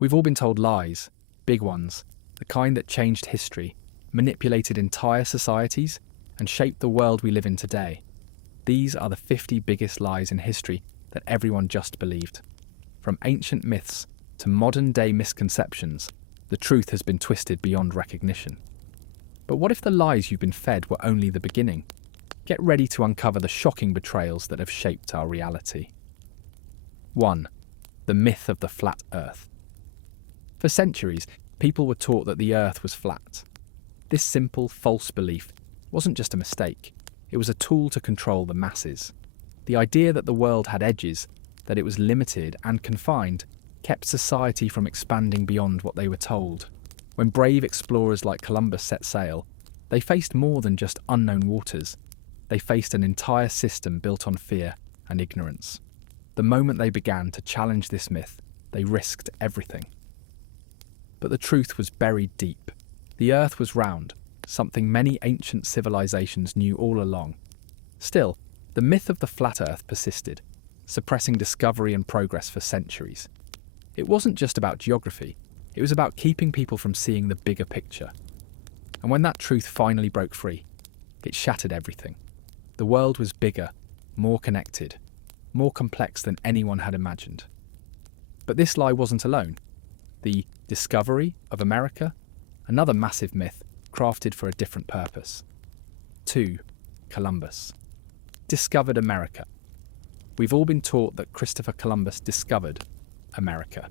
We've all been told lies, big ones, the kind that changed history, manipulated entire societies, and shaped the world we live in today. These are the 50 biggest lies in history that everyone just believed. From ancient myths to modern-day misconceptions, the truth has been twisted beyond recognition. But what if the lies you've been fed were only the beginning? Get ready to uncover the shocking betrayals that have shaped our reality. 1. The myth of the flat Earth. For centuries, people were taught that the Earth was flat. This simple, false belief wasn't just a mistake, it was a tool to control the masses. The idea that the world had edges, that it was limited and confined, kept society from expanding beyond what they were told. When brave explorers like Columbus set sail, they faced more than just unknown waters. They faced an entire system built on fear and ignorance. The moment they began to challenge this myth, they risked everything. But the truth was buried deep. The Earth was round, something many ancient civilizations knew all along. Still, the myth of the flat Earth persisted, suppressing discovery and progress for centuries. It wasn't just about geography, it was about keeping people from seeing the bigger picture. And when that truth finally broke free, it shattered everything. The world was bigger, more connected, more complex than anyone had imagined. But this lie wasn't alone. The discovery of America, another massive myth crafted for a different purpose. 2. Columbus discovered America. We've all been taught that Christopher Columbus discovered America.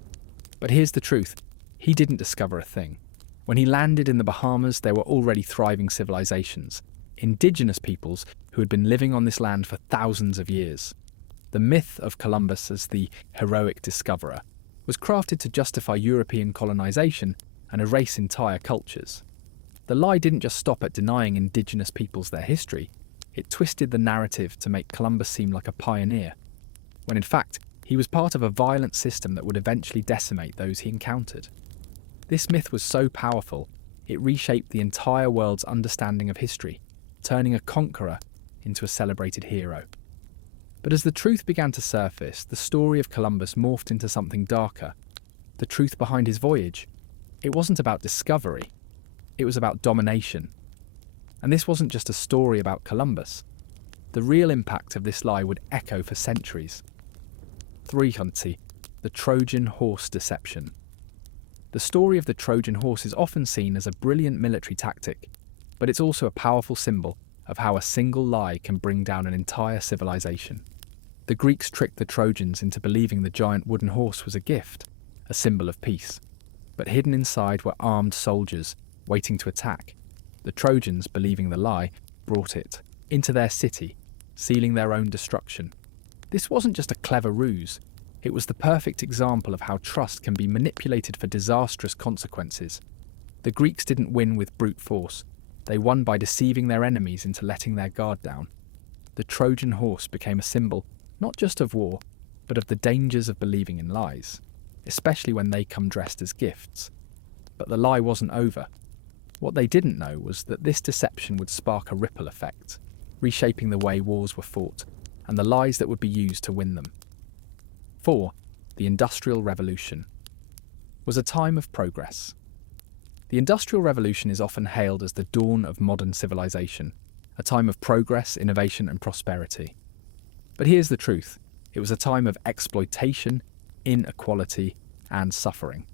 But here's the truth, he didn't discover a thing. When he landed in the Bahamas, there were already thriving civilizations, indigenous peoples who had been living on this land for thousands of years. The myth of Columbus as the heroic discoverer was crafted to justify European colonization and erase entire cultures. The lie didn't just stop at denying indigenous peoples their history, it twisted the narrative to make Columbus seem like a pioneer, when in fact he was part of a violent system that would eventually decimate those he encountered. This myth was so powerful, it reshaped the entire world's understanding of history, turning a conqueror into a celebrated hero. But as the truth began to surface, the story of Columbus morphed into something darker. The truth behind his voyage. It wasn't about discovery, it was about domination. And this wasn't just a story about Columbus. The real impact of this lie would echo for centuries. 3. The Trojan horse deception. The story of the Trojan horse is often seen as a brilliant military tactic, but it's also a powerful symbol of how a single lie can bring down an entire civilization. The Greeks tricked the Trojans into believing the giant wooden horse was a gift, a symbol of peace. But hidden inside were armed soldiers, waiting to attack. The Trojans, believing the lie, brought it into their city, sealing their own destruction. This wasn't just a clever ruse, it was the perfect example of how trust can be manipulated for disastrous consequences. The Greeks didn't win with brute force, they won by deceiving their enemies into letting their guard down. The Trojan horse became a symbol not just of war, but of the dangers of believing in lies, especially when they come dressed as gifts. But the lie wasn't over. What they didn't know was that this deception would spark a ripple effect, reshaping the way wars were fought, and the lies that would be used to win them. 4. The Industrial Revolution was a time of progress. The Industrial Revolution is often hailed as the dawn of modern civilization, a time of progress, innovation, and prosperity. But here's the truth, it was a time of exploitation, inequality, and suffering.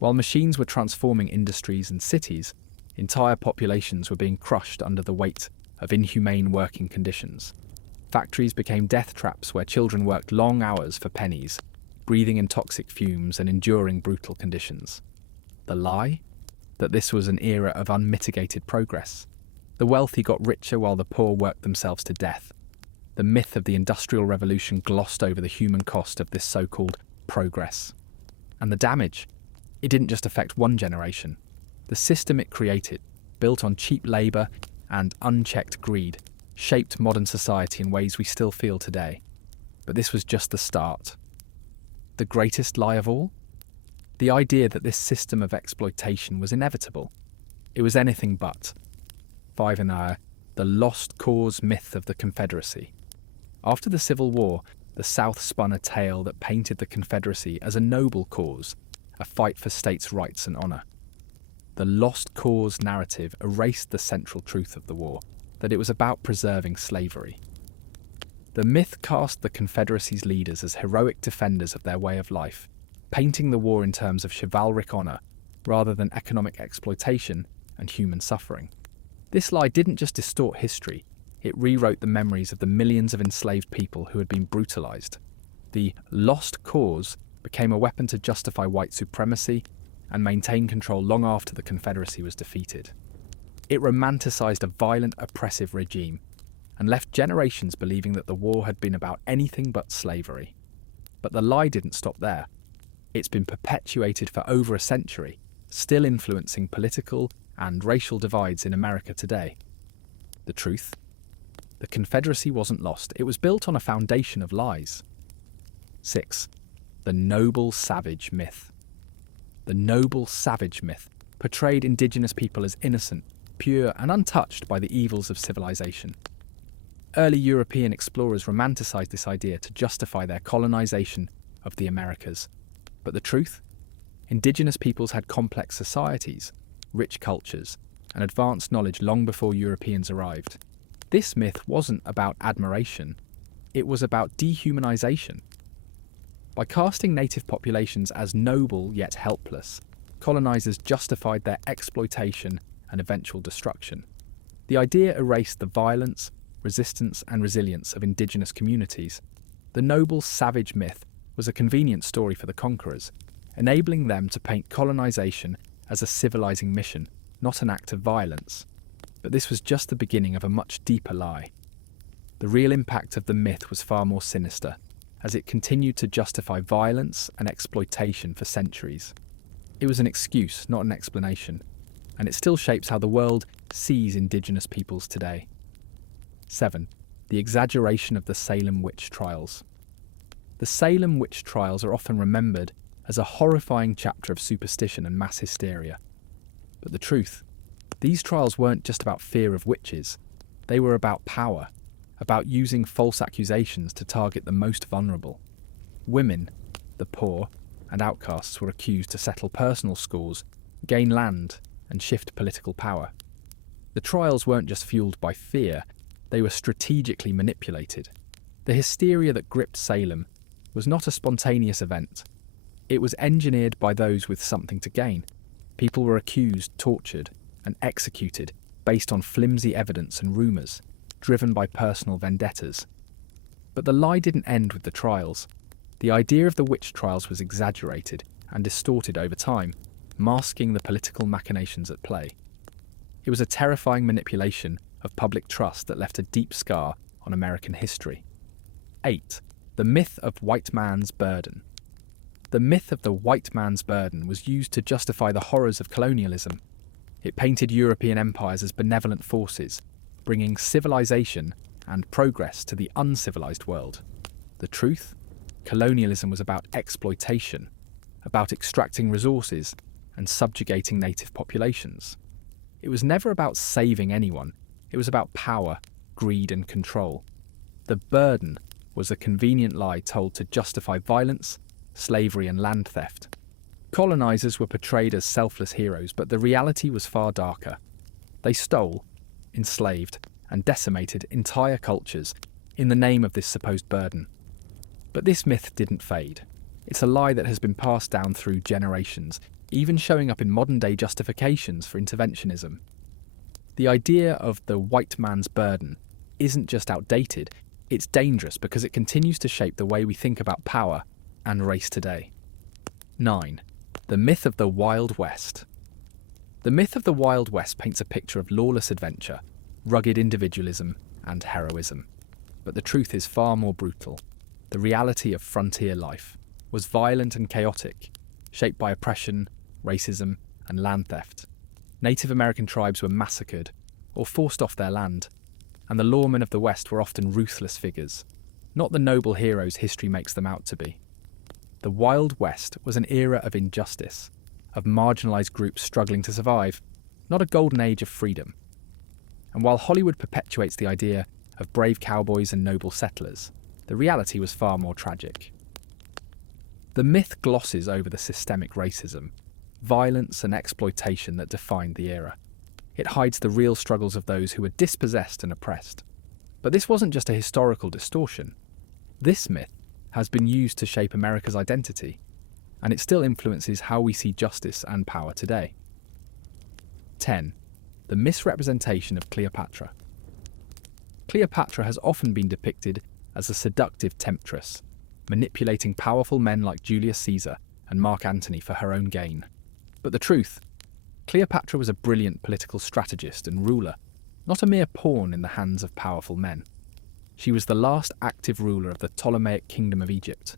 While machines were transforming industries and cities, entire populations were being crushed under the weight of inhumane working conditions. Factories became death traps where children worked long hours for pennies, breathing in toxic fumes and enduring brutal conditions. The lie? That this was an era of unmitigated progress. The wealthy got richer while the poor worked themselves to death. The myth of the Industrial Revolution glossed over the human cost of this so-called progress. And the damage? It didn't just affect one generation. The system it created, built on cheap labour and unchecked greed, shaped modern society in ways we still feel today. But this was just the start. The greatest lie of all? The idea that this system of exploitation was inevitable. It was anything but. 5. The lost cause myth of the Confederacy. After the Civil War, the South spun a tale that painted the Confederacy as a noble cause, a fight for states' rights and honour. The lost cause narrative erased the central truth of the war, that it was about preserving slavery. The myth cast the Confederacy's leaders as heroic defenders of their way of life, painting the war in terms of chivalric honour rather than economic exploitation and human suffering. This lie didn't just distort history, it rewrote the memories of the millions of enslaved people who had been brutalised. The lost cause became a weapon to justify white supremacy and maintain control long after the Confederacy was defeated. It romanticised a violent, oppressive regime and left generations believing that the war had been about anything but slavery. But the lie didn't stop there. It's been perpetuated for over a century, still influencing political and racial divides in America today. The truth? The Confederacy wasn't lost. It was built on a foundation of lies. 6. The noble savage myth. The noble savage myth portrayed indigenous people as innocent, pure, and untouched by the evils of civilization. Early European explorers romanticized this idea to justify their colonization of the Americas. But the truth? Indigenous peoples had complex societies, rich cultures, and advanced knowledge long before Europeans arrived. This myth wasn't about admiration, it was about dehumanization. By casting native populations as noble yet helpless, colonizers justified their exploitation and eventual destruction. The idea erased the violence, resistance, and resilience of indigenous communities. The noble savage myth was a convenient story for the conquerors, enabling them to paint colonization as a civilizing mission, not an act of violence. But this was just the beginning of a much deeper lie. The real impact of the myth was far more sinister, as it continued to justify violence and exploitation for centuries. It was an excuse, not an explanation, and it still shapes how the world sees indigenous peoples today. 7. The exaggeration of the Salem witch trials. The Salem witch trials are often remembered as a horrifying chapter of superstition and mass hysteria. But the truth, these trials weren't just about fear of witches. They were about power, about using false accusations to target the most vulnerable. Women, the poor, and outcasts were accused to settle personal scores, gain land, and shift political power. The trials weren't just fueled by fear, they were strategically manipulated. The hysteria that gripped Salem was not a spontaneous event. It was engineered by those with something to gain. People were accused, tortured, and executed based on flimsy evidence and rumours, driven by personal vendettas. But the lie didn't end with the trials. The idea of the witch trials was exaggerated and distorted over time, masking the political machinations at play. It was a terrifying manipulation of public trust that left a deep scar on American history. 8. The myth of white man's burden. The myth of the white man's burden was used to justify the horrors of colonialism. It painted European empires as benevolent forces, bringing civilization and progress to the uncivilized world. The truth? Colonialism was about exploitation, about extracting resources and subjugating native populations. It was never about saving anyone, it was about power, greed, and control. The burden was a convenient lie told to justify violence, slavery, and land theft. Colonizers were portrayed as selfless heroes, but the reality was far darker. They stole, enslaved, and decimated entire cultures in the name of this supposed burden. But this myth didn't fade. It's a lie that has been passed down through generations, even showing up in modern-day justifications for interventionism. The idea of the white man's burden isn't just outdated, it's dangerous because it continues to shape the way we think about power and race today. 9. The myth of the Wild West. The myth of the Wild West paints a picture of lawless adventure, rugged individualism, and heroism. But the truth is far more brutal. The reality of frontier life was violent and chaotic, shaped by oppression, racism, and land theft. Native American tribes were massacred or forced off their land, and the lawmen of the West were often ruthless figures, not the noble heroes history makes them out to be. The Wild West was an era of injustice, of marginalised groups struggling to survive, not a golden age of freedom. And while Hollywood perpetuates the idea of brave cowboys and noble settlers, the reality was far more tragic. The myth glosses over the systemic racism, violence and exploitation that defined the era. It hides the real struggles of those who were dispossessed and oppressed. But this wasn't just a historical distortion. This myth has been used to shape America's identity, and it still influences how we see justice and power today. 10. The misrepresentation of Cleopatra. Cleopatra has often been depicted as a seductive temptress, manipulating powerful men like Julius Caesar and Mark Antony for her own gain. But the truth, Cleopatra was a brilliant political strategist and ruler, not a mere pawn in the hands of powerful men. She was the last active ruler of the Ptolemaic kingdom of Egypt,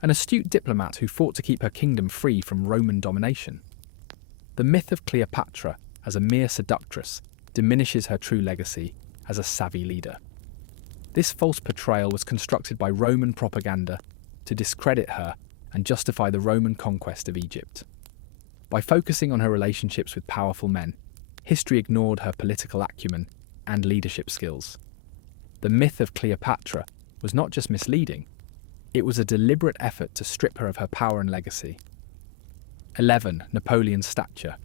an astute diplomat who fought to keep her kingdom free from Roman domination. The myth of Cleopatra as a mere seductress diminishes her true legacy as a savvy leader. This false portrayal was constructed by Roman propaganda to discredit her and justify the Roman conquest of Egypt. By focusing on her relationships with powerful men, history ignored her political acumen and leadership skills. The myth of Cleopatra was not just misleading, it was a deliberate effort to strip her of her power and legacy. 11. Napoleon's stature.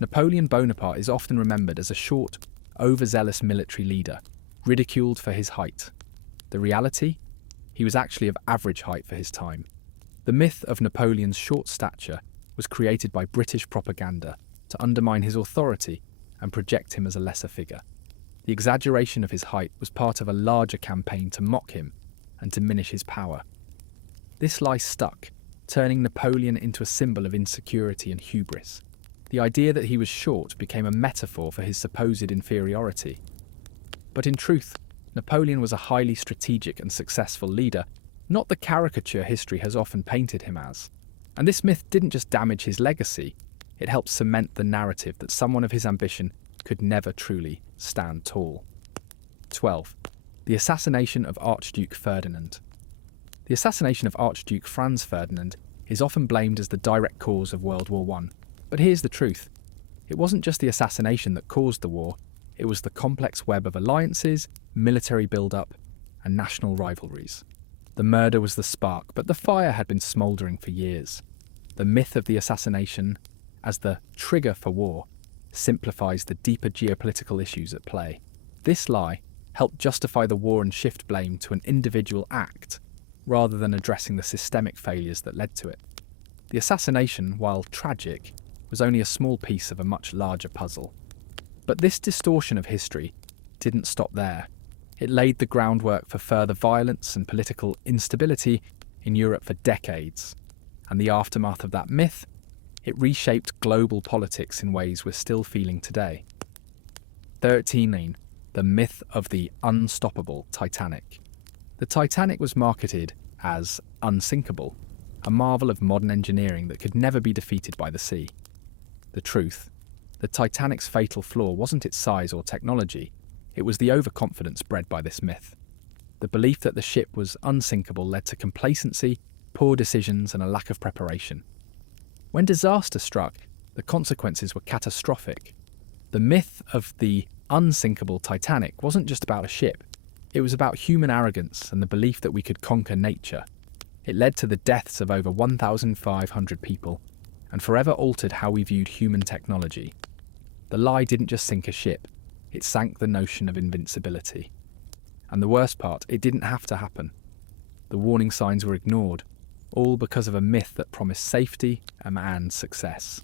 Napoleon Bonaparte is often remembered as a short, overzealous military leader, ridiculed for his height. The reality? He was actually of average height for his time. The myth of Napoleon's short stature was created by British propaganda to undermine his authority and project him as a lesser figure. The exaggeration of his height was part of a larger campaign to mock him and diminish his power. This lie stuck, turning Napoleon into a symbol of insecurity and hubris. The idea that he was short became a metaphor for his supposed inferiority. But in truth, Napoleon was a highly strategic and successful leader, not the caricature history has often painted him as. And this myth didn't just damage his legacy, it helped cement the narrative that someone of his ambition could never truly stand tall. 12. The assassination of Archduke Ferdinand. The assassination of Archduke Franz Ferdinand is often blamed as the direct cause of World War I. But here's the truth. It wasn't just the assassination that caused the war, it was the complex web of alliances, military build-up, and national rivalries. The murder was the spark, but the fire had been smouldering for years. The myth of the assassination, as the trigger for war, simplifies the deeper geopolitical issues at play. This lie helped justify the war and shift blame to an individual act, rather than addressing the systemic failures that led to it. The assassination, while tragic, was only a small piece of a much larger puzzle. But this distortion of history didn't stop there. It laid the groundwork for further violence and political instability in Europe for decades. And the aftermath of that myth, it reshaped global politics in ways we're still feeling today. 13. The myth of the unstoppable Titanic. The Titanic was marketed as unsinkable, a marvel of modern engineering that could never be defeated by the sea. The truth, the Titanic's fatal flaw wasn't its size or technology, it was the overconfidence bred by this myth. The belief that the ship was unsinkable led to complacency, poor decisions, and a lack of preparation. When disaster struck, the consequences were catastrophic. The myth of the unsinkable Titanic wasn't just about a ship, it was about human arrogance and the belief that we could conquer nature. It led to the deaths of over 1,500 people, and forever altered how we viewed human technology. The lie didn't just sink a ship, it sank the notion of invincibility. And the worst part, it didn't have to happen. The warning signs were ignored, all because of a myth that promised safety and success.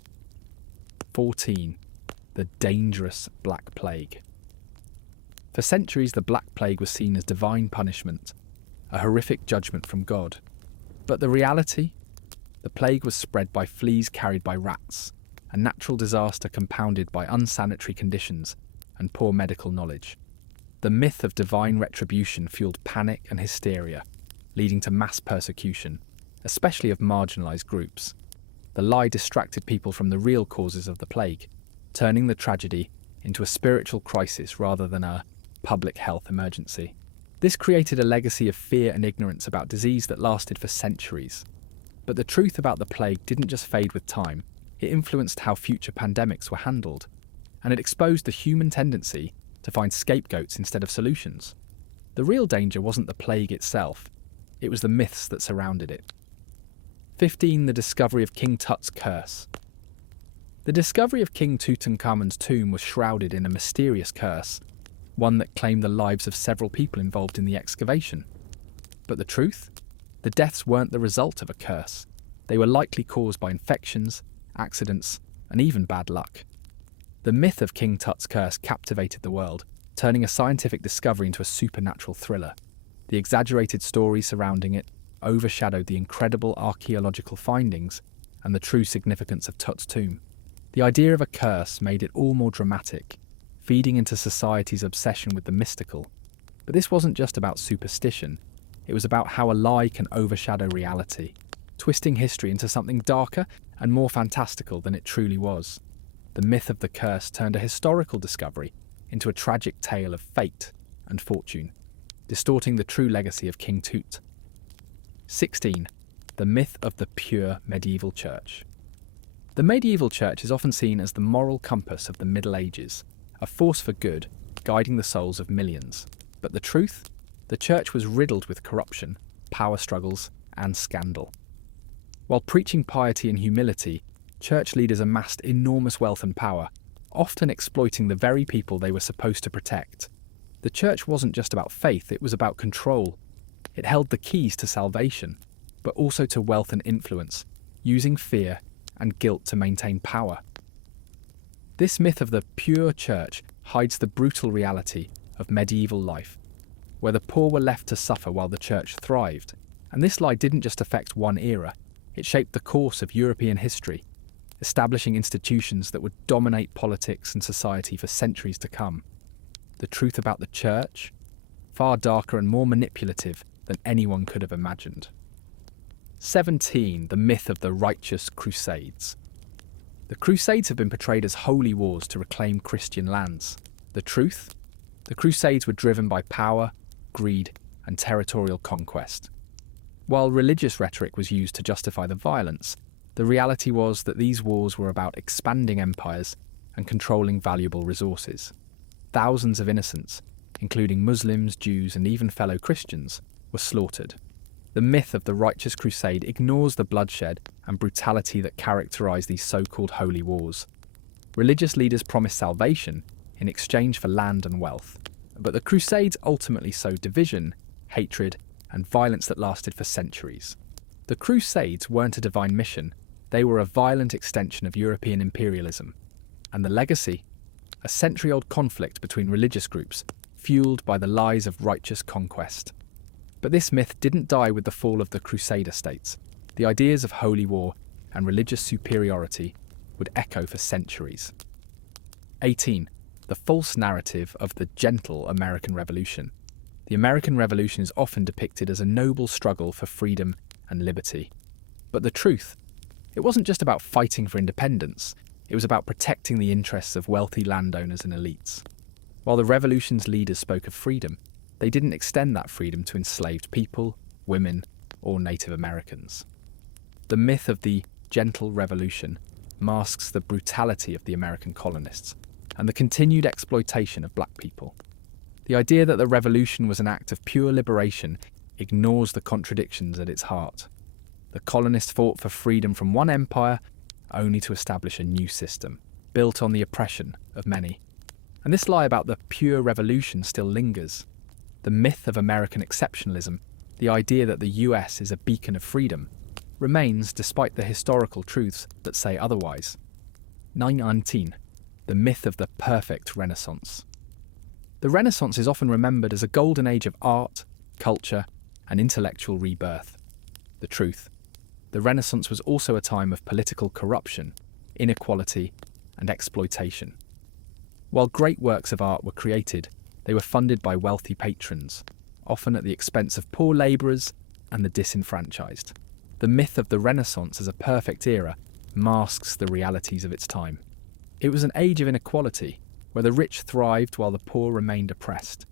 14. The dangerous Black Plague. For centuries, the Black Plague was seen as divine punishment, a horrific judgment from God. But the reality? The plague was spread by fleas carried by rats, a natural disaster compounded by unsanitary conditions and poor medical knowledge. The myth of divine retribution fueled panic and hysteria, leading to mass persecution, especially of marginalised groups. The lie distracted people from the real causes of the plague, turning the tragedy into a spiritual crisis rather than a public health emergency. This created a legacy of fear and ignorance about disease that lasted for centuries. But the truth about the plague didn't just fade with time, it influenced how future pandemics were handled, and it exposed the human tendency to find scapegoats instead of solutions. The real danger wasn't the plague itself, it was the myths that surrounded it. 15. The discovery of King Tut's curse. The discovery of King Tutankhamun's tomb was shrouded in a mysterious curse, one that claimed the lives of several people involved in the excavation. But the truth? The deaths weren't the result of a curse. They were likely caused by infections, accidents, and even bad luck. The myth of King Tut's curse captivated the world, turning a scientific discovery into a supernatural thriller. The exaggerated story surrounding it overshadowed the incredible archaeological findings and the true significance of Tut's tomb. The idea of a curse made it all more dramatic, feeding into society's obsession with the mystical. But this wasn't just about superstition, it was about how a lie can overshadow reality, twisting history into something darker and more fantastical than it truly was. The myth of the curse turned a historical discovery into a tragic tale of fate and fortune, distorting the true legacy of King Tut. 16. The myth of the pure medieval church. The medieval church is often seen as the moral compass of the Middle Ages, a force for good, guiding the souls of millions. But the truth? The church was riddled with corruption, power struggles, and scandal. While preaching piety and humility, church leaders amassed enormous wealth and power, often exploiting the very people they were supposed to protect. The church wasn't just about faith, it was about control. It held the keys to salvation, but also to wealth and influence, using fear and guilt to maintain power. This myth of the pure church hides the brutal reality of medieval life, where the poor were left to suffer while the church thrived. And this lie didn't just affect one era, it shaped the course of European history, establishing institutions that would dominate politics and society for centuries to come. The truth about the church? Far darker and more manipulative than anyone could have imagined. 17. The myth of the righteous crusades. The Crusades have been portrayed as holy wars to reclaim Christian lands. The truth? The Crusades were driven by power, greed, and territorial conquest. While religious rhetoric was used to justify the violence, the reality was that these wars were about expanding empires and controlling valuable resources. Thousands of innocents, including Muslims, Jews, and even fellow Christians, were slaughtered. The myth of the righteous crusade ignores the bloodshed and brutality that characterized these so-called holy wars. Religious leaders promised salvation in exchange for land and wealth, but the Crusades ultimately sowed division, hatred, and violence that lasted for centuries. The Crusades weren't a divine mission, they were a violent extension of European imperialism. And the legacy? A century-old conflict between religious groups, fueled by the lies of righteous conquest. But this myth didn't die with the fall of the Crusader states. The ideas of holy war and religious superiority would echo for centuries. 18. The false narrative of the gentle American Revolution. The American Revolution is often depicted as a noble struggle for freedom and liberty. But the truth? It wasn't just about fighting for independence, it was about protecting the interests of wealthy landowners and elites. While the revolution's leaders spoke of freedom, they didn't extend that freedom to enslaved people, women, or Native Americans. The myth of the gentle revolution masks the brutality of the American colonists and the continued exploitation of black people. The idea that the revolution was an act of pure liberation ignores the contradictions at its heart. The colonists fought for freedom from one empire only to establish a new system, built on the oppression of many. And this lie about the pure revolution still lingers. The myth of American exceptionalism, the idea that the US is a beacon of freedom, remains despite the historical truths that say otherwise. 19. The myth of the perfect Renaissance. The Renaissance is often remembered as a golden age of art, culture, and intellectual rebirth. The truth? The Renaissance was also a time of political corruption, inequality, and exploitation. While great works of art were created, they were funded by wealthy patrons, often at the expense of poor labourers and the disenfranchised. The myth of the Renaissance as a perfect era masks the realities of its time. It was an age of inequality, where the rich thrived while the poor remained oppressed.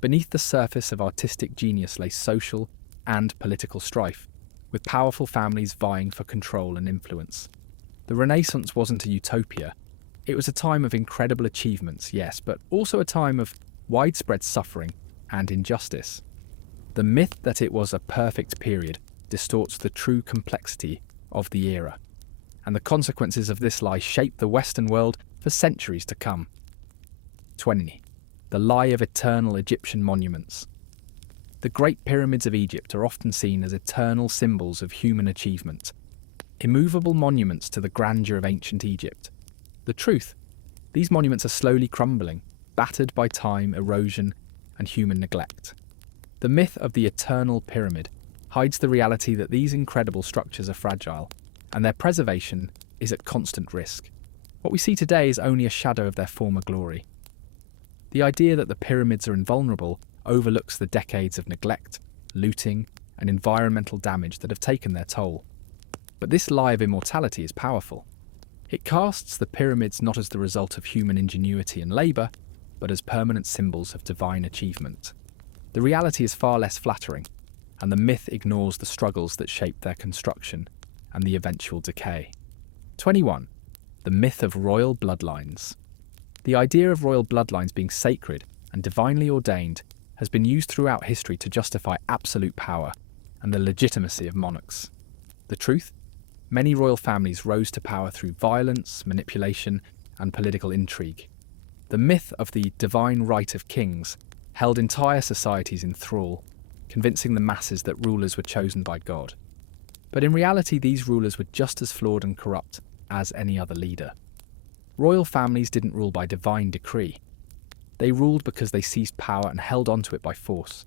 Beneath the surface of artistic genius lay social and political strife, with powerful families vying for control and influence. The Renaissance wasn't a utopia. It was a time of incredible achievements, yes, but also a time of widespread suffering and injustice. The myth that it was a perfect period distorts the true complexity of the era, and the consequences of this lie shaped the Western world for centuries to come. 20. The lie of eternal Egyptian monuments. The Great Pyramids of Egypt are often seen as eternal symbols of human achievement, immovable monuments to the grandeur of ancient Egypt. The truth: these monuments are slowly crumbling, battered by time, erosion, and human neglect. The myth of the eternal pyramid hides the reality that these incredible structures are fragile, and their preservation is at constant risk. What we see today is only a shadow of their former glory. The idea that the pyramids are invulnerable overlooks the decades of neglect, looting, and environmental damage that have taken their toll. But this lie of immortality is powerful. It casts the pyramids not as the result of human ingenuity and labour, but as permanent symbols of divine achievement. The reality is far less flattering, and the myth ignores the struggles that shaped their construction and the eventual decay. 21. The myth of royal bloodlines. The idea of royal bloodlines being sacred and divinely ordained has been used throughout history to justify absolute power and the legitimacy of monarchs. The truth? Many royal families rose to power through violence, manipulation, and political intrigue. The myth of the divine right of kings held entire societies in thrall, convincing the masses that rulers were chosen by God. But in reality, these rulers were just as flawed and corrupt as any other leader. Royal families didn't rule by divine decree. They ruled because they seized power and held onto it by force.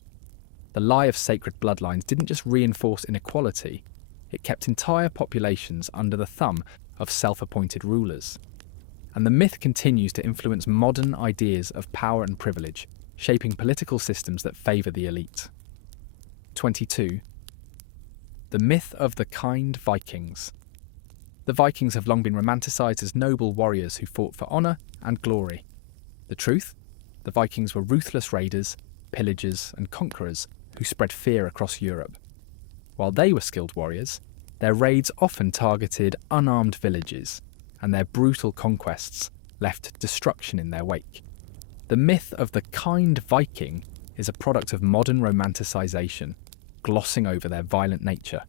The lie of sacred bloodlines didn't just reinforce inequality, it kept entire populations under the thumb of self-appointed rulers. And the myth continues to influence modern ideas of power and privilege, shaping political systems that favour the elite. 22. The myth of the kind Vikings. The Vikings have long been romanticised as noble warriors who fought for honour and glory. The truth? The Vikings were ruthless raiders, pillagers, and conquerors who spread fear across Europe. While they were skilled warriors, their raids often targeted unarmed villages, and their brutal conquests left destruction in their wake. The myth of the kind Viking is a product of modern romanticisation, glossing over their violent nature.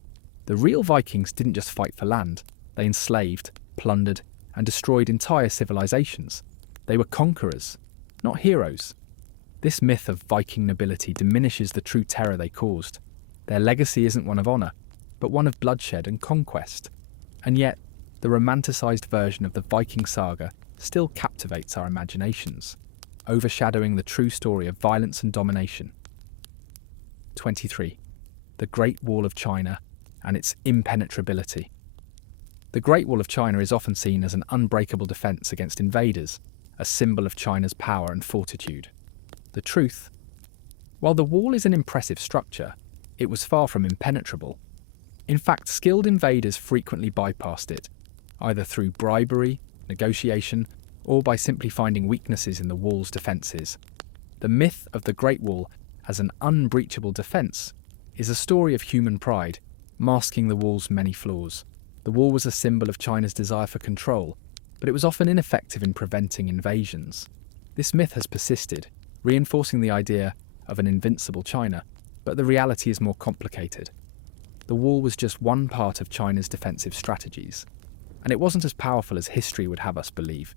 The real Vikings didn't just fight for land, they enslaved, plundered, and destroyed entire civilizations. They were conquerors, not heroes. This myth of Viking nobility diminishes the true terror they caused. Their legacy isn't one of honour, but one of bloodshed and conquest. And yet, the romanticised version of the Viking saga still captivates our imaginations, overshadowing the true story of violence and domination. 23. The Great Wall of China and its impenetrability. The Great Wall of China is often seen as an unbreakable defence against invaders, a symbol of China's power and fortitude. The truth? While the wall is an impressive structure, it was far from impenetrable. In fact, skilled invaders frequently bypassed it, either through bribery, negotiation, or by simply finding weaknesses in the wall's defences. The myth of the Great Wall as an unbreachable defence is a story of human pride, masking the wall's many flaws. The wall was a symbol of China's desire for control, but it was often ineffective in preventing invasions. This myth has persisted, reinforcing the idea of an invincible China, but the reality is more complicated. The wall was just one part of China's defensive strategies, and it wasn't as powerful as history would have us believe.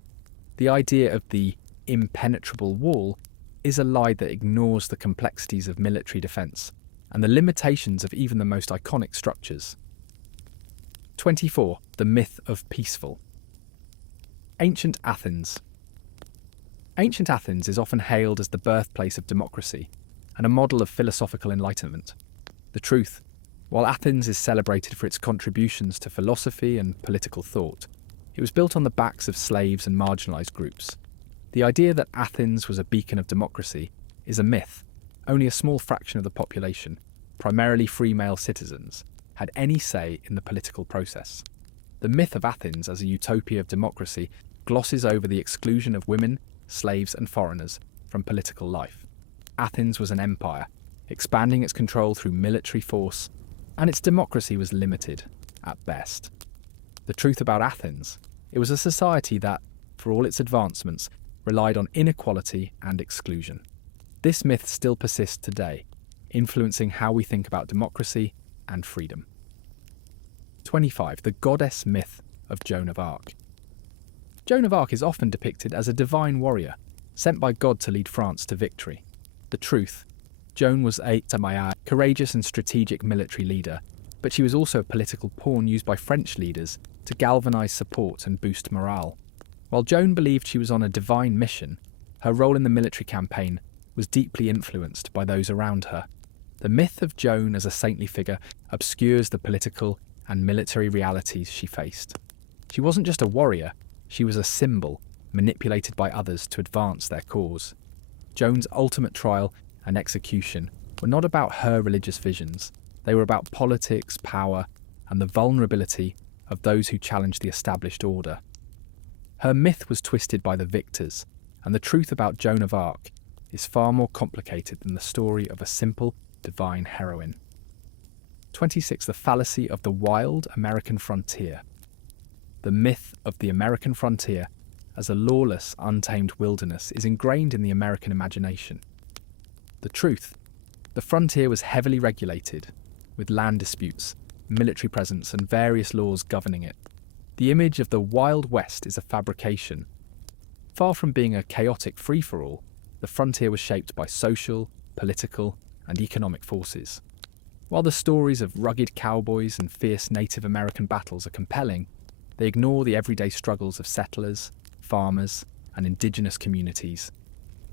The idea of the impenetrable wall is a lie that ignores the complexities of military defence and the limitations of even the most iconic structures. 24. The myth of peaceful. Ancient Athens. Ancient Athens is often hailed as the birthplace of democracy and a model of philosophical enlightenment. The truth, while Athens is celebrated for its contributions to philosophy and political thought, it was built on the backs of slaves and marginalised groups. The idea that Athens was a beacon of democracy is a myth. Only a small fraction of the population, primarily free male citizens, had any say in the political process. The myth of Athens as a utopia of democracy glosses over the exclusion of women, slaves and foreigners from political life. Athens was an empire, expanding its control through military force, and its democracy was limited, at best. The truth about Athens: it was a society that, for all its advancements, relied on inequality and exclusion. This myth still persists today, influencing how we think about democracy and freedom. 25. The goddess myth of Joan of Arc. Joan of Arc is often depicted as a divine warrior, sent by God to lead France to victory. The truth: Joan was a courageous and strategic military leader, but she was also a political pawn used by French leaders to galvanise support and boost morale. While Joan believed she was on a divine mission, her role in the military campaign was deeply influenced by those around her. The myth of Joan as a saintly figure obscures the political and military realities she faced. She wasn't just a warrior, she was a symbol manipulated by others to advance their cause. Joan's ultimate trial and execution were not about her religious visions. They were about politics, power, and the vulnerability of those who challenged the established order. Her myth was twisted by the victors, and the truth about Joan of Arc is far more complicated than the story of a simple, divine heroine. 26. The fallacy of the wild American frontier. The myth of the American frontier as a lawless, untamed wilderness is ingrained in the American imagination. The truth: the frontier was heavily regulated, with land disputes, military presence, and various laws governing it. The image of the Wild West is a fabrication. Far from being a chaotic free-for-all, the frontier was shaped by social, political, and economic forces. While the stories of rugged cowboys and fierce Native American battles are compelling, they ignore the everyday struggles of settlers, farmers, and indigenous communities.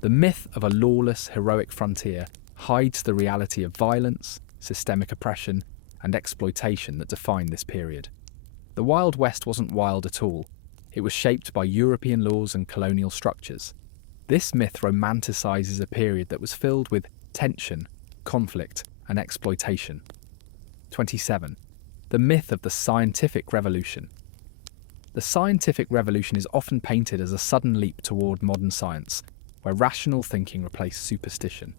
The myth of a lawless, heroic frontier hides the reality of violence, systemic oppression, and exploitation that defined this period. The Wild West wasn't wild at all. It was shaped by European laws and colonial structures. This myth romanticizes a period that was filled with tension, conflict, and exploitation. 27. The myth of the scientific revolution. The scientific revolution is often painted as a sudden leap toward modern science, where rational thinking replaced superstition.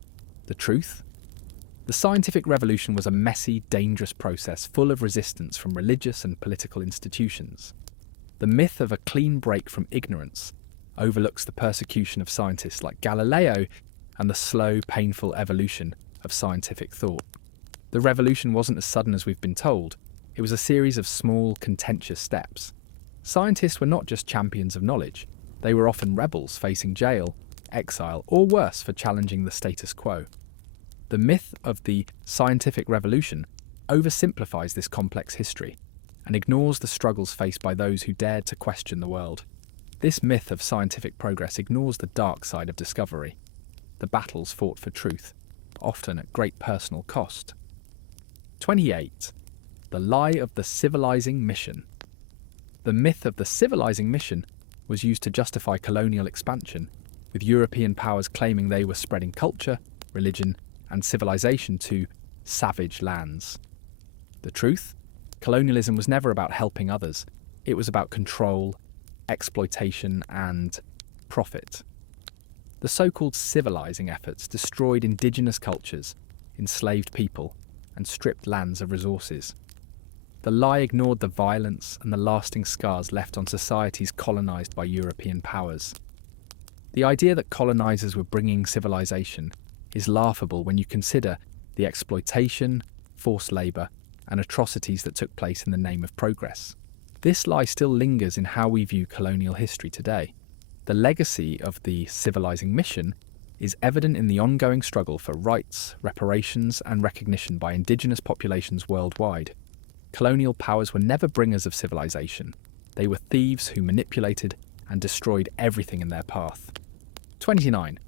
The truth? The scientific revolution was a messy, dangerous process full of resistance from religious and political institutions. The myth of a clean break from ignorance overlooks the persecution of scientists like Galileo and the slow, painful evolution of scientific thought. The revolution wasn't as sudden as we've been told. It was a series of small, contentious steps. Scientists were not just champions of knowledge. They were often rebels facing jail, exile, or worse for challenging the status quo. The myth of the scientific revolution oversimplifies this complex history and ignores the struggles faced by those who dared to question the world. This myth of scientific progress ignores the dark side of discovery, the battles fought for truth, often at great personal cost. 28. The lie of the civilizing mission. The myth of the civilizing mission was used to justify colonial expansion, with European powers claiming they were spreading culture, religion, and civilization to savage lands. The truth? Colonialism was never about helping others. It was about control, exploitation, and profit. The so-called civilizing efforts destroyed indigenous cultures, enslaved people, and stripped lands of resources. The lie ignored the violence and the lasting scars left on societies colonized by European powers. The idea that colonizers were bringing civilization is laughable when you consider the exploitation, forced labor, and atrocities that took place in the name of progress. This lie still lingers in how we view colonial history today. The legacy of the civilizing mission is evident in the ongoing struggle for rights, reparations, and recognition by indigenous populations worldwide. Colonial powers were never bringers of civilization. They were thieves who manipulated and destroyed everything in their path. 29.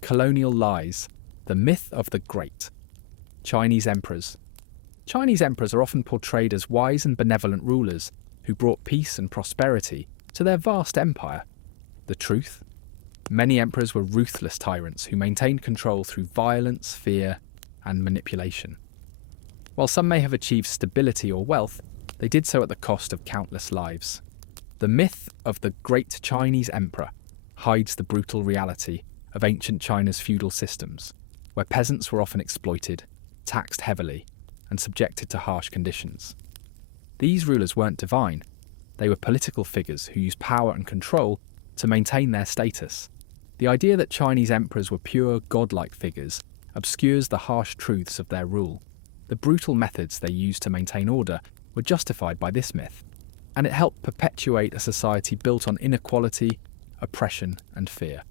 Colonial lies. The myth of the great. Chinese emperors. Chinese emperors are often portrayed as wise and benevolent rulers who brought peace and prosperity to their vast empire. The truth? Many emperors were ruthless tyrants who maintained control through violence, fear, and manipulation. While some may have achieved stability or wealth, they did so at the cost of countless lives. The myth of the great Chinese emperor hides the brutal reality of ancient China's feudal systems, where peasants were often exploited, taxed heavily, and subjected to harsh conditions. These rulers weren't divine. They were political figures who used power and control to maintain their status. The idea that Chinese emperors were pure, godlike figures obscures the harsh truths of their rule. The brutal methods they used to maintain order were justified by this myth, and it helped perpetuate a society built on inequality, oppression, and fear.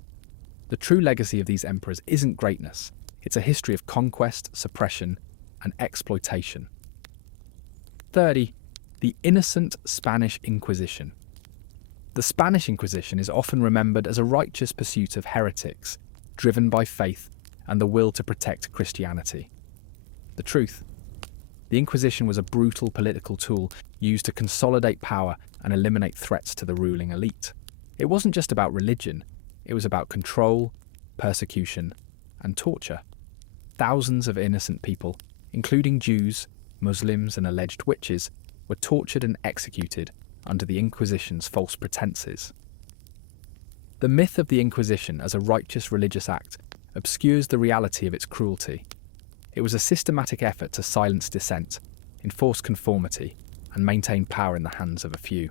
The true legacy of these emperors isn't greatness, it's a history of conquest, suppression, and exploitation. 30. The innocent Spanish Inquisition. The Spanish Inquisition is often remembered as a righteous pursuit of heretics, driven by faith and the will to protect Christianity. The truth: the Inquisition was a brutal political tool used to consolidate power and eliminate threats to the ruling elite. It wasn't just about religion, it was about control, persecution, and torture. Thousands of innocent people, including Jews, Muslims, and alleged witches, were tortured and executed under the Inquisition's false pretenses. The myth of the Inquisition as a righteous religious act obscures the reality of its cruelty. It was a systematic effort to silence dissent, enforce conformity, and maintain power in the hands of a few.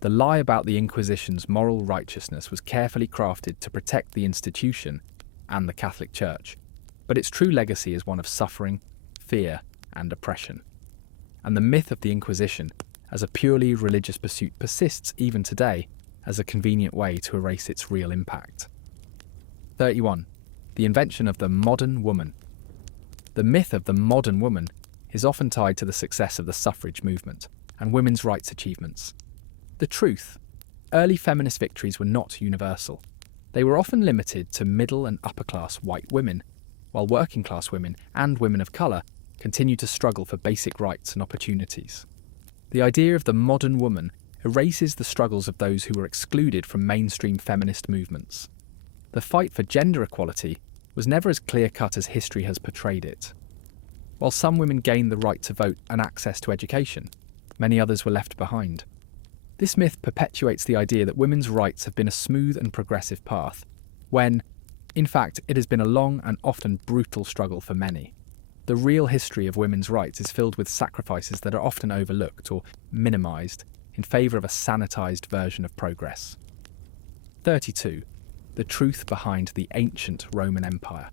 The lie about the Inquisition's moral righteousness was carefully crafted to protect the institution and the Catholic Church, but its true legacy is one of suffering, fear, and oppression. And the myth of the Inquisition as a purely religious pursuit persists even today as a convenient way to erase its real impact. 31. The invention of the modern woman. The myth of the modern woman is often tied to the success of the suffrage movement and women's rights achievements. The truth: early feminist victories were not universal. They were often limited to middle and upper-class white women, while working-class women and women of colour continued to struggle for basic rights and opportunities. The idea of the modern woman erases the struggles of those who were excluded from mainstream feminist movements. The fight for gender equality was never as clear-cut as history has portrayed it. While some women gained the right to vote and access to education, many others were left behind. This myth perpetuates the idea that women's rights have been a smooth and progressive path, when, in fact, it has been a long and often brutal struggle for many. The real history of women's rights is filled with sacrifices that are often overlooked or minimised in favour of a sanitised version of progress. 32. The truth behind the ancient Roman Empire.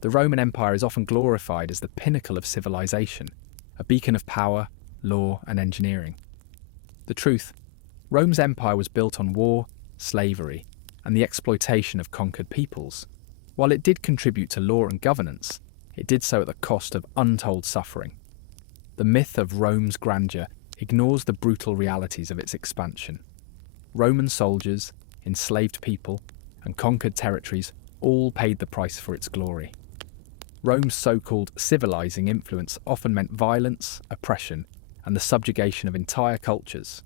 The Roman Empire is often glorified as the pinnacle of civilization, a beacon of power, law, and engineering. The truth: Rome's empire was built on war, slavery, and the exploitation of conquered peoples. While it did contribute to law and governance, it did so at the cost of untold suffering. The myth of Rome's grandeur ignores the brutal realities of its expansion. Roman soldiers, enslaved people, and conquered territories all paid the price for its glory. Rome's so-called civilizing influence often meant violence, oppression, and the subjugation of entire cultures.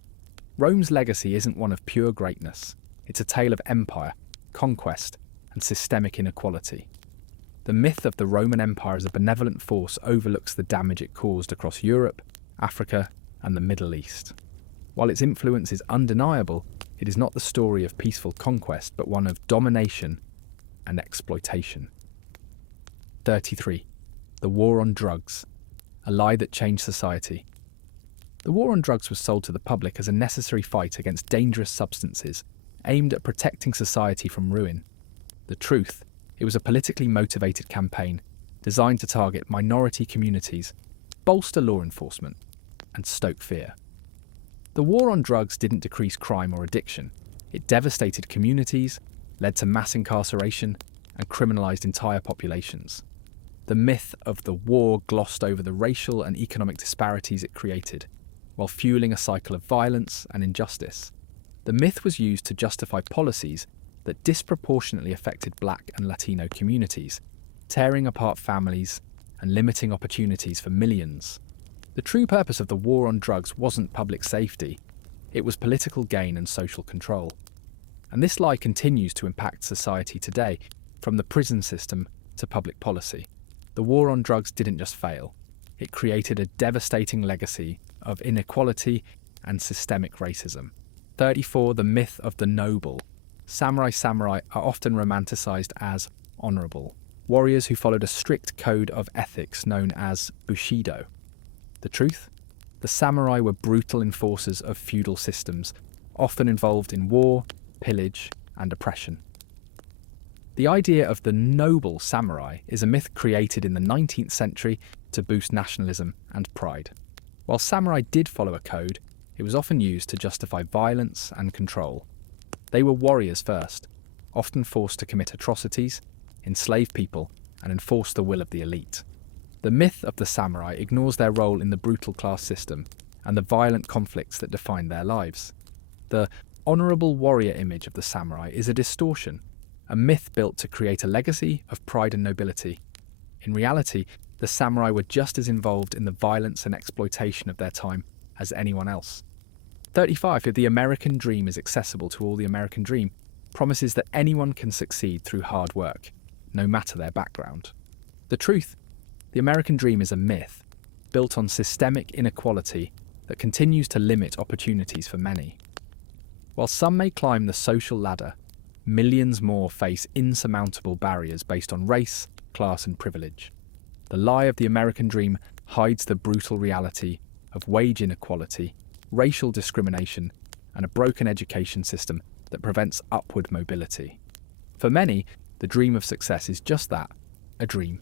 Rome's legacy isn't one of pure greatness. It's a tale of empire, conquest, and systemic inequality. The myth of the Roman Empire as a benevolent force overlooks the damage it caused across Europe, Africa, and the Middle East. While its influence is undeniable, it is not the story of peaceful conquest, but one of domination and exploitation. 33. The war on drugs, a lie that changed society. The war on drugs was sold to the public as a necessary fight against dangerous substances, aimed at protecting society from ruin. The truth: it was a politically motivated campaign designed to target minority communities, bolster law enforcement, and stoke fear. The war on drugs didn't decrease crime or addiction. It devastated communities, led to mass incarceration, and criminalised entire populations. The myth of the war glossed over the racial and economic disparities it created, while fueling a cycle of violence and injustice. The myth was used to justify policies that disproportionately affected Black and Latino communities, tearing apart families and limiting opportunities for millions. The true purpose of the war on drugs wasn't public safety, it was political gain and social control. And this lie continues to impact society today, from the prison system to public policy. The war on drugs didn't just fail, it created a devastating legacy of inequality and systemic racism. 34. The myth of the noble. Samurai are often romanticized as honorable, warriors who followed a strict code of ethics known as Bushido. The truth? The samurai were brutal enforcers of feudal systems, often involved in war, pillage, and oppression. The idea of the noble samurai is a myth created in the 19th century to boost nationalism and pride. While samurai did follow a code, it was often used to justify violence and control. They were warriors first, often forced to commit atrocities, enslave people, and enforce the will of the elite. The myth of the samurai ignores their role in the brutal class system and the violent conflicts that defined their lives. The honourable warrior image of the samurai is a distortion, a myth built to create a legacy of pride and nobility. In reality, the samurai were just as involved in the violence and exploitation of their time as anyone else. 35. If the American dream is accessible to all, the American dream promises that anyone can succeed through hard work, no matter their background. The truth: the American dream is a myth, built on systemic inequality that continues to limit opportunities for many. While some may climb the social ladder, millions more face insurmountable barriers based on race, class, and privilege. The lie of the American dream hides the brutal reality of wage inequality, racial discrimination, and a broken education system that prevents upward mobility. For many, the dream of success is just that, a dream.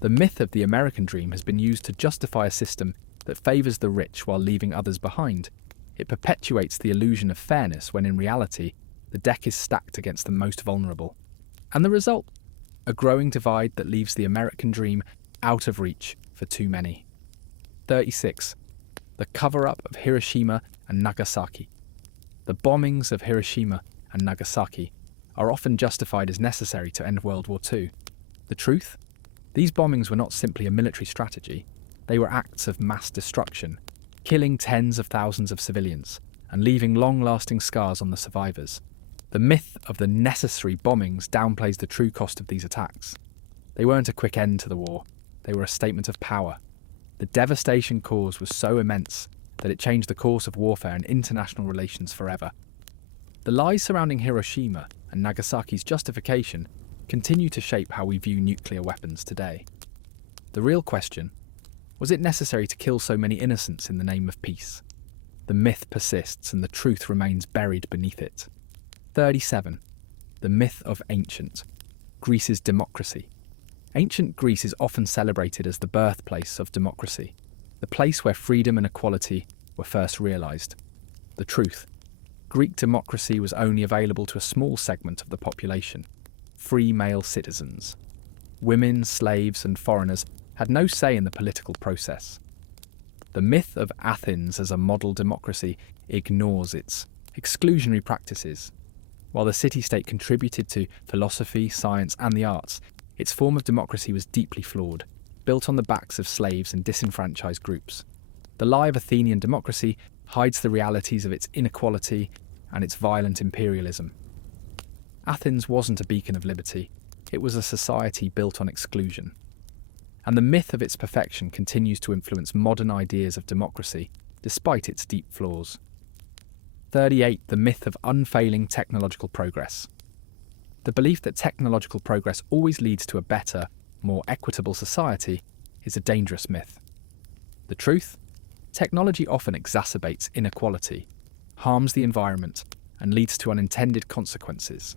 The myth of the American dream has been used to justify a system that favours the rich while leaving others behind. It perpetuates the illusion of fairness when in reality, the deck is stacked against the most vulnerable. And the result? A growing divide that leaves the American dream out of reach for too many. 36. The cover-up of Hiroshima and Nagasaki. The bombings of Hiroshima and Nagasaki are often justified as necessary to end World War II. The truth? These bombings were not simply a military strategy. They were acts of mass destruction, killing tens of thousands of civilians and leaving long-lasting scars on the survivors. The myth of the necessary bombings downplays the true cost of these attacks. They weren't a quick end to the war. They were a statement of power. The devastation caused was so immense that it changed the course of warfare and international relations forever. The lies surrounding Hiroshima and Nagasaki's justification continue to shape how we view nuclear weapons today. The real question: was it necessary to kill so many innocents in the name of peace? The myth persists and the truth remains buried beneath it. 37. The myth of ancient Greece's democracy. Ancient Greece is often celebrated as the birthplace of democracy, the place where freedom and equality were first realised. The truth: Greek democracy was only available to a small segment of the population, free male citizens. Women, slaves, and foreigners had no say in the political process. The myth of Athens as a model democracy ignores its exclusionary practices. While the city-state contributed to philosophy, science, and the arts, its form of democracy was deeply flawed, built on the backs of slaves and disenfranchised groups. The lie of Athenian democracy hides the realities of its inequality and its violent imperialism. Athens wasn't a beacon of liberty, it was a society built on exclusion. And the myth of its perfection continues to influence modern ideas of democracy, despite its deep flaws. 38. The myth of unfailing technological progress. The belief that technological progress always leads to a better, more equitable society is a dangerous myth. The truth? Technology often exacerbates inequality, harms the environment, and leads to unintended consequences.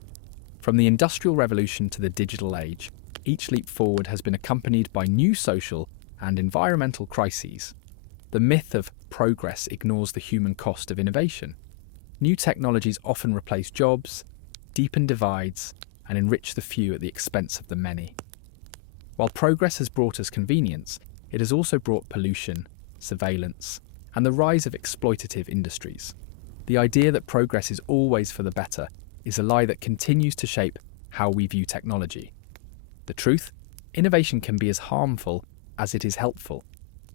From the Industrial Revolution to the digital age, each leap forward has been accompanied by new social and environmental crises. The myth of progress ignores the human cost of innovation. New technologies often replace jobs, deepen divides, and enrich the few at the expense of the many. While progress has brought us convenience, it has also brought pollution, surveillance, and the rise of exploitative industries. The idea that progress is always for the better is a lie that continues to shape how we view technology. The truth? Innovation can be as harmful as it is helpful,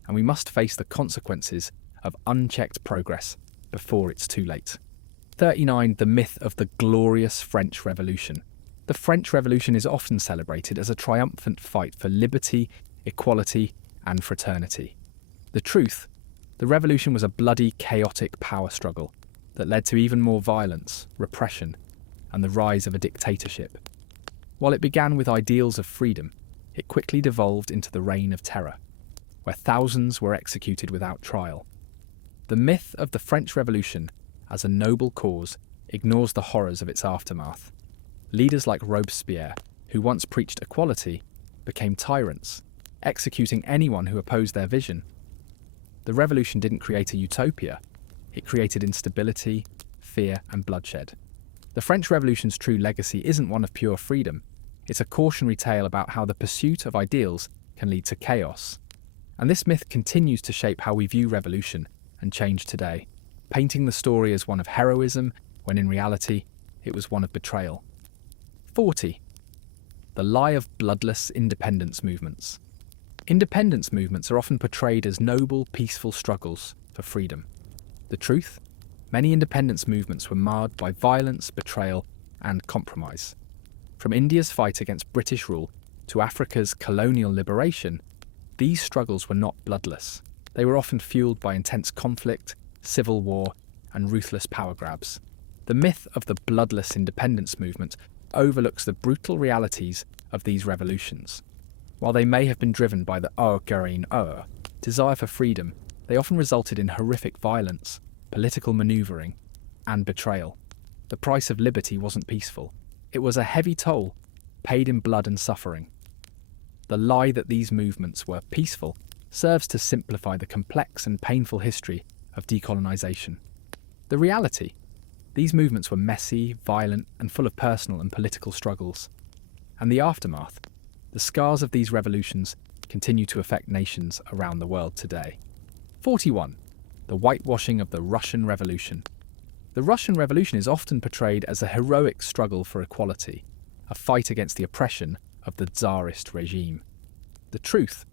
and we must face the consequences of unchecked progress before it's too late. 39. The myth of the glorious French Revolution. The French Revolution is often celebrated as a triumphant fight for liberty, equality, and fraternity. The truth? The revolution was a bloody, chaotic power struggle that led to even more violence, repression, and the rise of a dictatorship. While it began with ideals of freedom, it quickly devolved into the reign of terror, where thousands were executed without trial. The myth of the French Revolution as a noble cause ignores the horrors of its aftermath. Leaders like Robespierre, who once preached equality, became tyrants, executing anyone who opposed their vision. The revolution didn't create a utopia. It created instability, fear, and bloodshed. The French Revolution's true legacy isn't one of pure freedom. It's a cautionary tale about how the pursuit of ideals can lead to chaos. And this myth continues to shape how we view revolution and change today, painting the story as one of heroism, when in reality, it was one of betrayal. 40. The lie of bloodless independence movements. Independence movements are often portrayed as noble, peaceful struggles for freedom. The truth? Many independence movements were marred by violence, betrayal, and compromise. From India's fight against British rule to Africa's colonial liberation, these struggles were not bloodless. They were often fueled by intense conflict, civil war, and ruthless power grabs. The myth of the bloodless independence movement overlooks the brutal realities of these revolutions. While they may have been driven by the desire for freedom, they often resulted in horrific violence, political maneuvering, and betrayal. The price of liberty wasn't peaceful. It was a heavy toll, paid in blood and suffering. The lie that these movements were peaceful serves to simplify the complex and painful history of decolonization. The reality: these movements were messy, violent, and full of personal and political struggles. And the aftermath: the scars of these revolutions continue to affect nations around the world today. 41. The whitewashing of the Russian Revolution. The Russian Revolution is often portrayed as a heroic struggle for equality, a fight against the oppression of the Tsarist regime. The truth: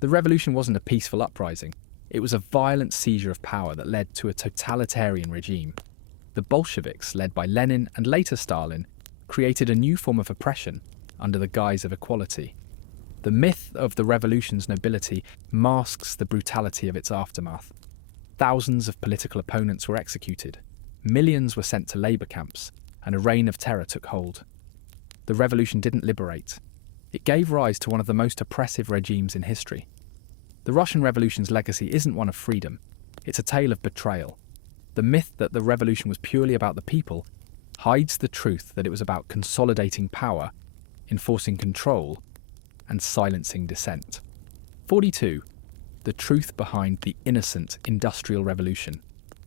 the revolution wasn't a peaceful uprising. It was a violent seizure of power that led to a totalitarian regime. The Bolsheviks, led by Lenin and later Stalin, created a new form of oppression under the guise of equality. The myth of the revolution's nobility masks the brutality of its aftermath. Thousands of political opponents were executed, millions were sent to labour camps, and a reign of terror took hold. The revolution didn't liberate. It gave rise to one of the most oppressive regimes in history. The Russian Revolution's legacy isn't one of freedom. It's a tale of betrayal. The myth that the revolution was purely about the people hides the truth that it was about consolidating power, enforcing control, and silencing dissent. 42. The truth behind the innocent Industrial Revolution.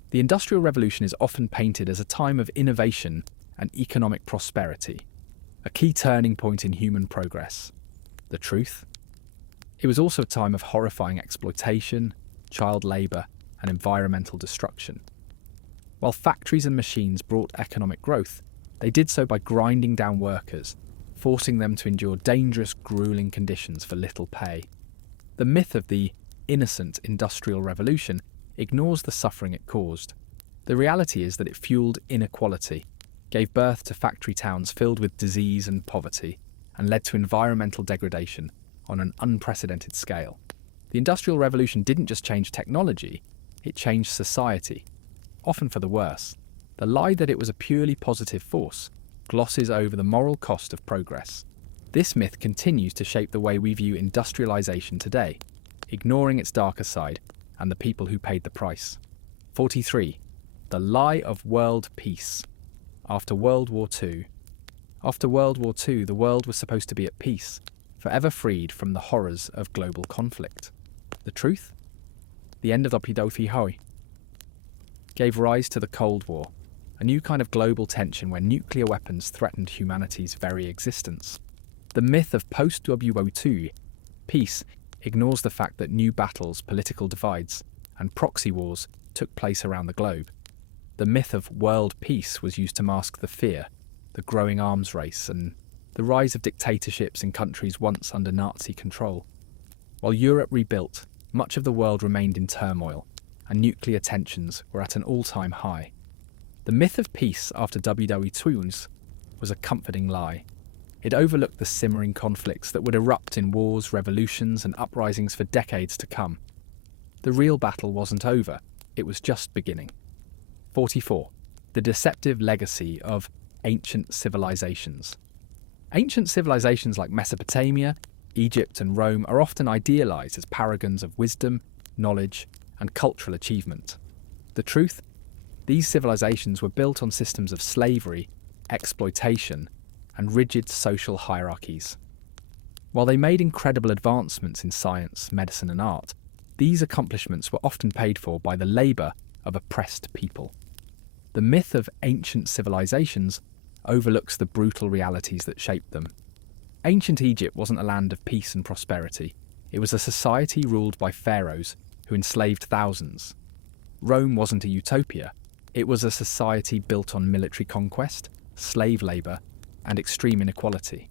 The Industrial Revolution is often painted as a time of innovation and economic prosperity, a key turning point in human progress. The truth? It was also a time of horrifying exploitation, child labour, and environmental destruction. While factories and machines brought economic growth, they did so by grinding down workers, forcing them to endure dangerous, grueling conditions for little pay. The myth of the innocent Industrial Revolution ignores the suffering it caused. The reality is that it fueled inequality, gave birth to factory towns filled with disease and poverty, and led to environmental degradation on an unprecedented scale. The Industrial Revolution didn't just change technology, it changed society, often for the worse. The lie that it was a purely positive force glosses over the moral cost of progress. This myth continues to shape the way we view industrialization today, ignoring its darker side and the people who paid the price. 43. The lie of world peace. After World War II, the world was supposed to be at peace, forever freed from the horrors of global conflict. The truth? The end of the gave rise to the Cold War, a new kind of global tension where nuclear weapons threatened humanity's very existence. The myth of post-World War II peace ignores the fact that new battles, political divides, and proxy wars took place around the globe. The myth of world peace was used to mask the fear, the growing arms race, and the rise of dictatorships in countries once under Nazi control. While Europe rebuilt, much of the world remained in turmoil, and nuclear tensions were at an all-time high. The myth of peace after World War II was a comforting lie. It overlooked the simmering conflicts that would erupt in wars, revolutions, and uprisings for decades to come. The real battle wasn't over, it was just beginning. 44. The deceptive legacy of ancient civilizations. Ancient civilizations like Mesopotamia, Egypt, and Rome are often idealized as paragons of wisdom, knowledge, and cultural achievement. The truth? These civilizations were built on systems of slavery, exploitation, and rigid social hierarchies. While they made incredible advancements in science, medicine, and art, These accomplishments were often paid for by the labour of oppressed people. The myth of ancient civilizations overlooks the brutal realities that shaped them. Ancient Egypt wasn't a land of peace and prosperity. It was a society ruled by pharaohs who enslaved thousands. Rome wasn't a utopia. It was a society built on military conquest, slave labour, and extreme inequality.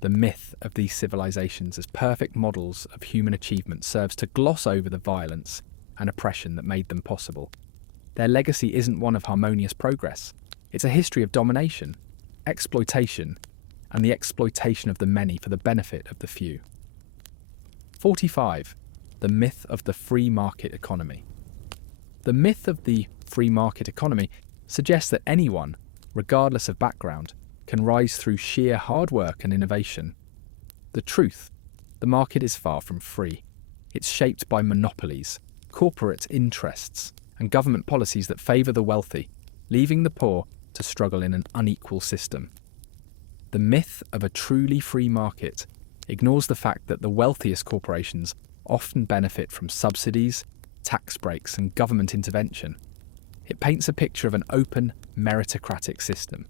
The myth of these civilizations as perfect models of human achievement serves to gloss over the violence and oppression that made them possible. Their legacy isn't one of harmonious progress. It's a history of domination, exploitation, and the exploitation of the many for the benefit of the few. 45. The myth of the free market economy. The myth of the free market economy suggests that anyone, regardless of background, can rise through sheer hard work and innovation. The truth, the market is far from free. It's shaped by monopolies, corporate interests, and government policies that favour the wealthy, leaving the poor to struggle in an unequal system. The myth of a truly free market ignores the fact that the wealthiest corporations often benefit from subsidies, tax breaks, and government intervention. It paints a picture of an open, meritocratic system,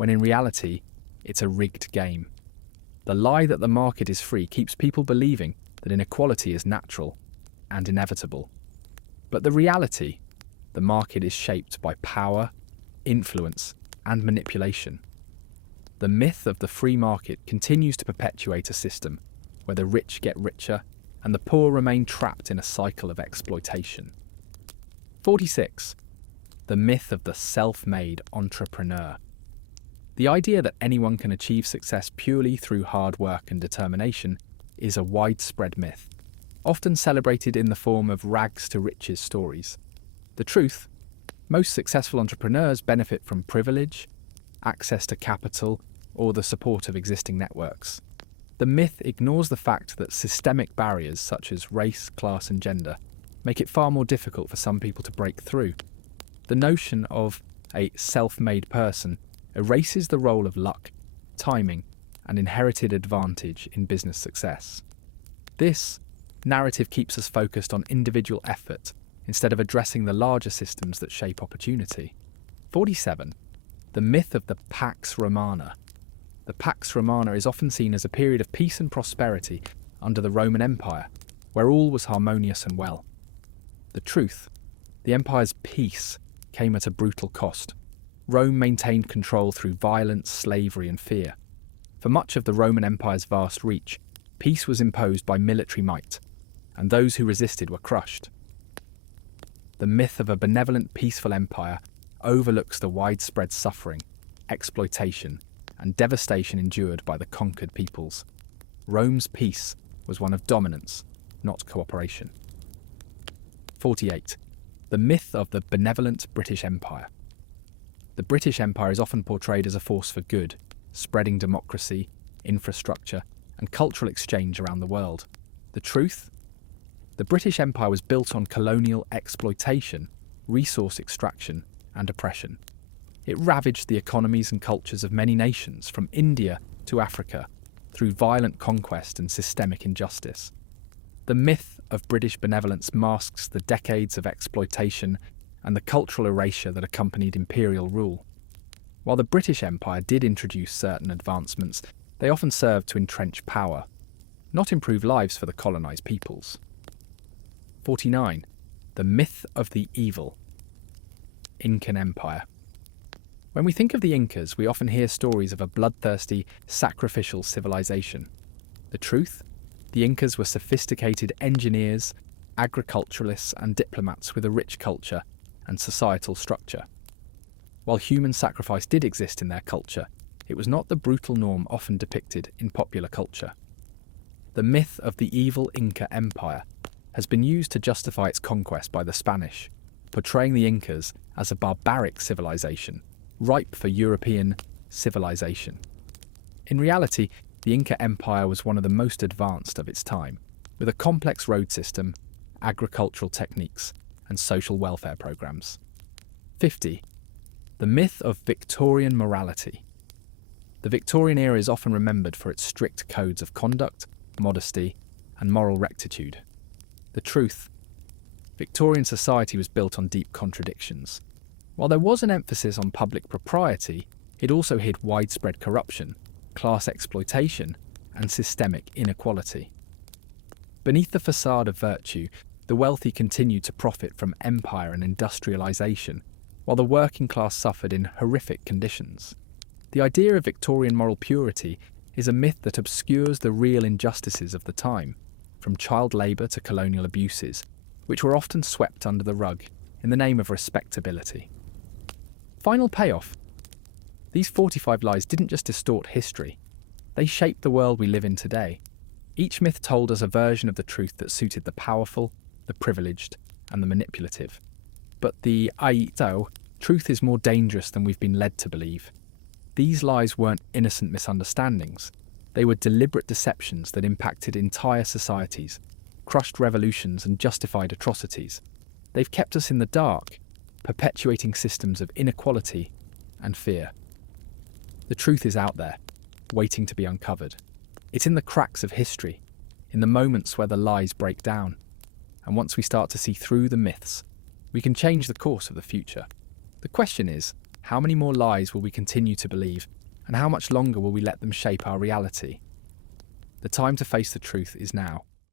when in reality, it's a rigged game. The lie that the market is free keeps people believing that inequality is natural and inevitable. But the reality, the market is shaped by power, influence, and manipulation. The myth of the free market continues to perpetuate a system where the rich get richer and the poor remain trapped in a cycle of exploitation. 46. The myth of the self-made entrepreneur. The idea that anyone can achieve success purely through hard work and determination is a widespread myth, often celebrated in the form of rags to riches stories. The truth, most successful entrepreneurs benefit from privilege, access to capital, or the support of existing networks. The myth ignores the fact that systemic barriers such as race, class, and gender make it far more difficult for some people to break through. The notion of a self-made person erases the role of luck, timing, and inherited advantage in business success. This narrative keeps us focused on individual effort instead of addressing the larger systems that shape opportunity. 47. The myth of the Pax Romana. The Pax Romana is often seen as a period of peace and prosperity under the Roman Empire, where all was harmonious and well. The truth, the empire's peace came at a brutal cost. Rome maintained control through violence, slavery, and fear. For much of the Roman Empire's vast reach, peace was imposed by military might, and those who resisted were crushed. The myth of a benevolent, peaceful empire overlooks the widespread suffering, exploitation, and devastation endured by the conquered peoples. Rome's peace was one of dominance, not cooperation. 48. The myth of the benevolent British Empire. The British Empire is often portrayed as a force for good, spreading democracy, infrastructure, and cultural exchange around the world. The truth? The British Empire was built on colonial exploitation, resource extraction, and oppression. It ravaged the economies and cultures of many nations, from India to Africa, through violent conquest and systemic injustice. The myth of British benevolence masks the decades of exploitation and the cultural erasure that accompanied imperial rule. While the British Empire did introduce certain advancements, they often served to entrench power, not improve lives for the colonised peoples. 49. The myth of the evil. Incan Empire. When we think of the Incas, we often hear stories of a bloodthirsty, sacrificial civilization. The truth? The Incas were sophisticated engineers, agriculturalists, and diplomats with a rich culture and societal structure. While human sacrifice did exist in their culture, it was not the brutal norm often depicted in popular culture. The myth of the evil Inca Empire has been used to justify its conquest by the Spanish, portraying the Incas as a barbaric civilization, ripe for European civilization. In reality, the Inca Empire was one of the most advanced of its time, with a complex road system, agricultural techniques, and social welfare programs. 50. The myth of Victorian morality. The Victorian era is often remembered for its strict codes of conduct, modesty, and moral rectitude. The truth. Victorian society was built on deep contradictions. While there was an emphasis on public propriety, it also hid widespread corruption, class exploitation, and systemic inequality. Beneath the facade of virtue, the wealthy continued to profit from empire and industrialization, while the working class suffered in horrific conditions. The idea of Victorian moral purity is a myth that obscures the real injustices of the time, from child labour to colonial abuses, which were often swept under the rug in the name of respectability. Final payoff. These 45 lies didn't just distort history, they shaped the world we live in today. Each myth told us a version of the truth that suited the powerful, the privileged, and the manipulative. But the aito, truth is more dangerous than we've been led to believe. These lies weren't innocent misunderstandings. They were deliberate deceptions that impacted entire societies, crushed revolutions and justified atrocities. They've kept us in the dark, perpetuating systems of inequality and fear. The truth is out there, waiting to be uncovered. It's in the cracks of history, in the moments where the lies break down. And once we start to see through the myths, we can change the course of the future. The question is, how many more lies will we continue to believe, and how much longer will we let them shape our reality? The time to face the truth is now.